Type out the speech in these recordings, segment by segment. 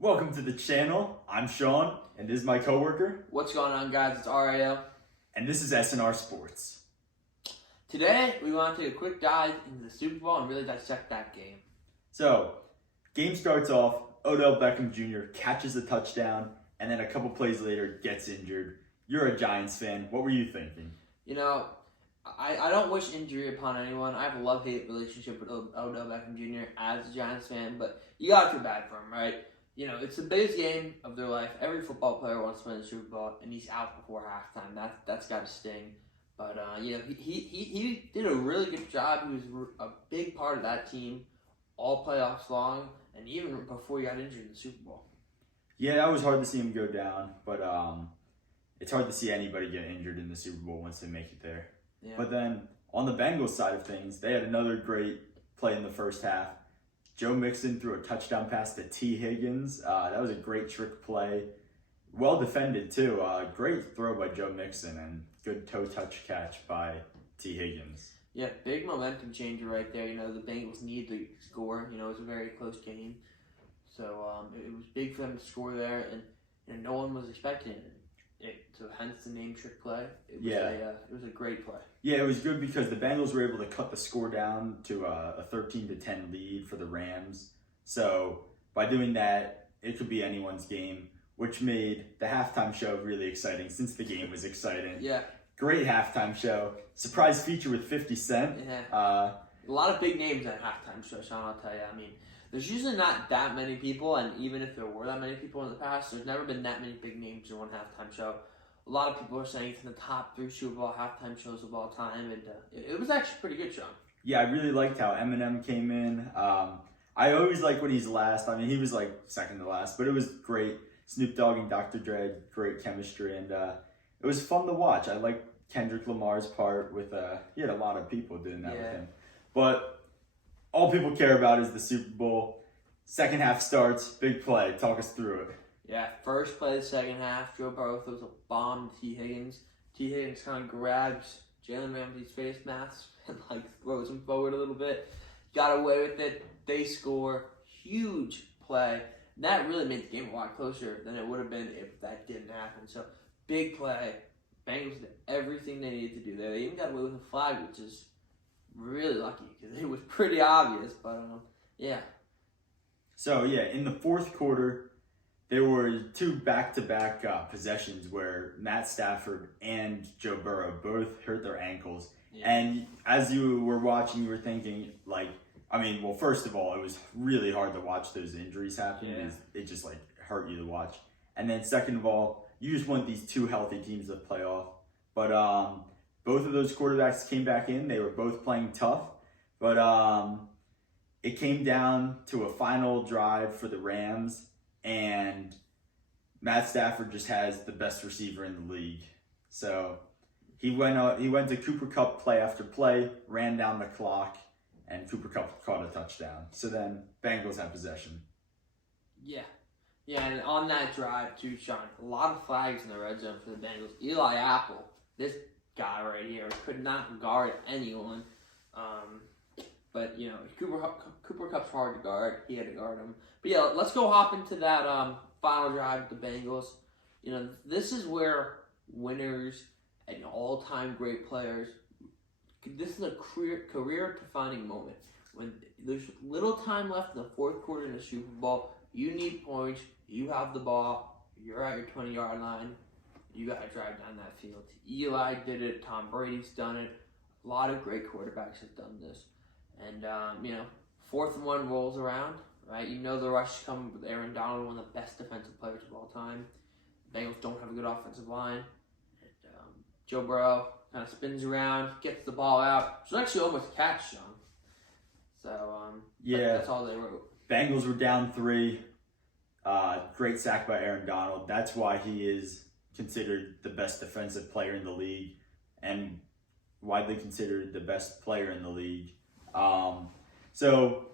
Welcome to the channel. I'm Sean, and this is my coworker, What's going on, guys? It's RAO. and this is SNR Sports. Today, we want to take a quick dive into the Super Bowl and really dissect that game. So, game starts off, Odell Beckham Jr. catches a touchdown, and then a couple plays later gets injured. You're a Giants fan. What were you thinking? You know, I don't wish injury upon anyone. I have a love-hate relationship with Odell Beckham Jr. as a Giants fan, but you gotta feel bad for him, right? You know, it's the biggest game of their life. Every football player wants to win the Super Bowl, and he's out before halftime. That's got to sting. But he did a really good job. He was a big part of that team all playoffs long, and even before he got injured in the Super Bowl. Yeah, that was hard to see him go down, but it's hard to see anybody get injured in the Super Bowl once they make it there. Yeah. But then, on the Bengals side of things, they had another great play in the first half. Joe Mixon threw a touchdown pass to T. Higgins. That was a great trick play. Well defended, too. Great throw by Joe Mixon and good toe touch catch by T. Higgins. Yeah, big momentum changer right there. You know, the Bengals need to score. You know, it was a very close game. So it was big for them to score there, and no one was expecting it. So hence the name trick play. It was a great play. Yeah, it was good because the Bengals were able to cut the score down to a 13-10 lead for the Rams. So by doing that, it could be anyone's game, which made the halftime show really exciting since the game was exciting. Yeah. Great halftime show. Surprise feature with 50 Cent. Yeah. A lot of big names at halftime show, Sean, I'll tell you. I mean, there's usually not that many people, and even if there were that many people in the past, there's never been that many big names in one halftime show. A lot of people are saying it's in the top 3 Super Bowl halftime shows of all time, and it was actually pretty good, Sean. Yeah, I really liked how Eminem came in. I always like when he's last. I mean, he was like second to last, but it was great. Snoop Dogg and Dr. Dre, great chemistry, and it was fun to watch. I liked Kendrick Lamar's part with, he had a lot of people doing that with him. But all people care about is the Super Bowl. Second half starts, big play. Talk us through it. Yeah, first play of the second half, Joe Burrow throws a bomb to T. Higgins. T. Higgins kind of grabs Jalen Ramsey's face mask and throws him forward a little bit. Got away with it. They score. Huge play. That really made the game a lot closer than it would have been if that didn't happen. So, big play. Bengals did everything they needed to do there. They even got away with a flag, which is really lucky because it was pretty obvious. But, yeah. So, yeah, in the fourth quarter, there were 2 back-to-back possessions where Matt Stafford and Joe Burrow both hurt their ankles. Yeah. And as you were watching, you were thinking, first of all, it was really hard to watch those injuries happen. Yeah. It just, hurt you to watch. And then second of all, you just want these 2 healthy teams to play off. But both of those quarterbacks came back in. They were both playing tough. But it came down to a final drive for the Rams. And Matt Stafford just has the best receiver in the league. So he went to Cooper Kupp play after play, ran down the clock, and Cooper Kupp caught a touchdown. So then Bengals have possession. Yeah. Yeah, and on that drive too, Sean, a lot of flags in the red zone for the Bengals. Eli Apple, this guy right here, could not guard anyone. But, you know, Cooper Kupp's hard to guard. He had to guard him. But, yeah, let's go hop into that final drive with the Bengals. You know, this is where winners and all-time great players, this is a career-defining moment. When there's little time left in the fourth quarter in the Super Bowl, you need points, you have the ball, you're at your 20-yard line, you got to drive down that field. Eli did it. Tom Brady's done it. A lot of great quarterbacks have done this. And, 4th and 1 rolls around, right? You know the rush is coming with Aaron Donald, one of the best defensive players of all time. The Bengals don't have a good offensive line. And, Joe Burrow kind of spins around, gets the ball out. It was actually almost a catch, Sean. So, that's all they wrote. Bengals were down 3. Great sack by Aaron Donald. That's why he is considered the best defensive player in the league and widely considered the best player in the league. So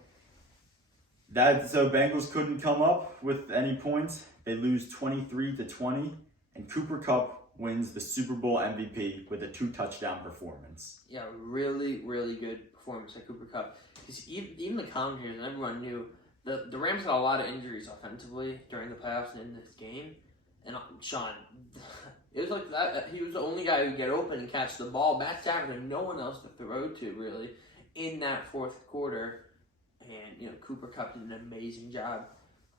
Bengals couldn't come up with any points. They lose 23-20, and Cooper Kupp wins the Super Bowl MVP with a 2-touchdown performance. Yeah, really, really good performance by Cooper Kupp. Because even the commentators and everyone knew the Rams got a lot of injuries offensively during the playoffs and in this game. And Sean, it was like that. He was the only guy who could get open and catch the ball. Matt Stafford had no one else to throw to really in that fourth quarter. And Cooper Kupp did an amazing job,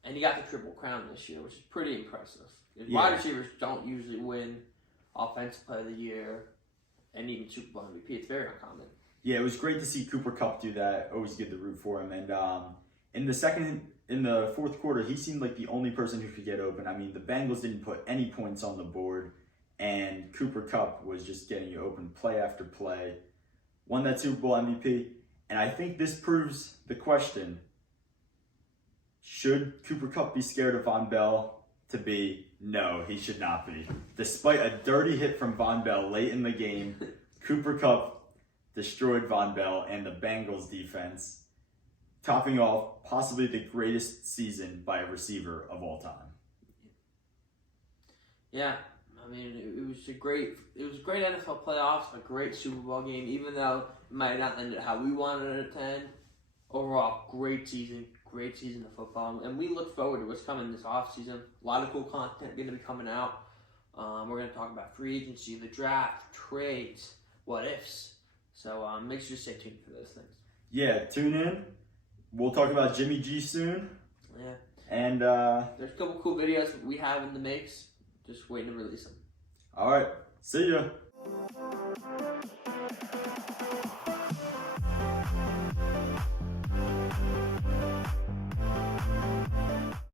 and he got the Triple Crown this year, which is pretty impressive. Wide receivers don't usually win Offensive Player of the Year and even Super Bowl MVP. It's very uncommon. Yeah, it was great to see Cooper Kupp do that. Always good to root for him. And in the fourth quarter, he seemed like the only person who could get open. I mean, the Bengals didn't put any points on the board, and Cooper Kupp was just getting you open play after play. Won that Super Bowl MVP. And I think this proves the question, should Cooper Kupp be scared of Von Bell? To be, no, he should not be. Despite a dirty hit from Von Bell late in the game, Cooper Kupp destroyed Von Bell and the Bengals defense, topping off possibly the greatest season by a receiver of all time. Yeah. I mean, it was a great NFL playoffs, a great Super Bowl game, even though it might not end how we wanted it to end. Overall, great season of football, and we look forward to what's coming this offseason. A lot of cool content going to be coming out. We're going to talk about free agency, the draft, trades, what ifs. So make sure to stay tuned for those things. Yeah, tune in. We'll talk about Jimmy G soon. Yeah. And there's a couple cool videos we have in the mix. Just waiting to release them. All right. See ya.